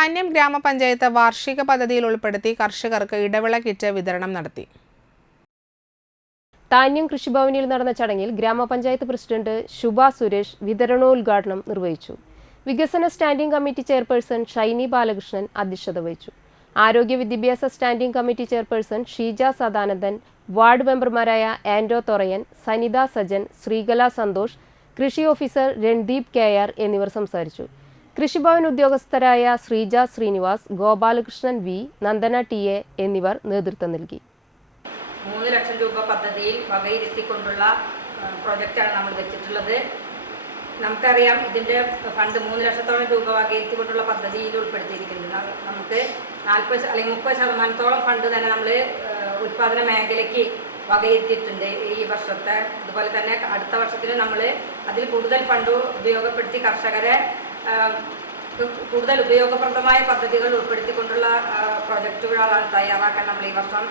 താന്യം ഗ്രാമപഞ്ചായത്ത് വാർഷിക പദ്ധതിയിൽ ഉൾപ്പെടുത്തി കർഷകർക്ക് ഇടവിള കിറ്റ് വിതരണം നടത്തി. താന്യം കൃഷിഭവനിൽ നടന്ന ചടങ്ങിൽ ഗ്രാമപഞ്ചായത്ത് പ്രസിഡന്റ് ശുഭ സുരേഷ് വിതരണോദ്ഘാടനം നിർവഹിച്ചു. വികസന standing committee chairperson Shiny Balakrishnan അധ്യക്ഷത വഹിച്ചു. ആരോഗ്യ വിദ്യാഭ്യാസ standing committee chairperson Sheeja Sadanandan ward മെമ്പർമാരായ ആൻഡോ തൊറയൻ സനിത സജൻ ശ്രീകല സന്തോഷ് കൃഷി ഓഫീസർ രൺദീപ് കെ ആർ എന്നിവർ സംസാരിച്ചു. Krishibhavan ഉദ്യോഗസ്ഥരായ Sreeja Srinivas Gopalakrishnan V Nandana T A എന്നിവർ നേതൃത്വം നൽകി. മൂന്ന് ലക്ഷം രൂപ പദ്ധതിയിൽ വകയിരുത്തിക്കൊണ്ടുള്ള പ്രൊജക്റ്റാണ് നമ്മൾ വെച്ചിട്ടുള്ളത്. നമുക്കറിയാം ഇതിന്റെ ഫണ്ട് മൂന്ന് ലക്ഷത്തോളം രൂപ വകയിരുത്തിക്കൊണ്ടുള്ള പദ്ധതിയിൽ ഉൾപ്പെടുത്തിയിരിക്കുന്നത് നമുക്ക് നാൽപ്പത് അല്ലെങ്കിൽ മുപ്പത് ശതമാനത്തോളം ഫണ്ട് തന്നെ നമ്മൾ ഉൽപ്പാദന മേഖലയ്ക്ക് വകയിരുത്തിയിട്ടുണ്ട് ഈ വർഷത്തെ. അതുപോലെ തന്നെ അടുത്ത വർഷത്തിന് നമ്മൾ അതിൽ കൂടുതൽ ഫണ്ട് ഉപയോഗപ്പെടുത്തി കർഷകരെ കൂടുതൽ ഉപയോഗപ്രദമായ പദ്ധതികൾ ഉൾപ്പെടുത്തിക്കൊണ്ടുള്ള പ്രോജക്റ്റുകളാണ് തയ്യാറാക്കാൻ നമ്മൾ ഈ വർഷം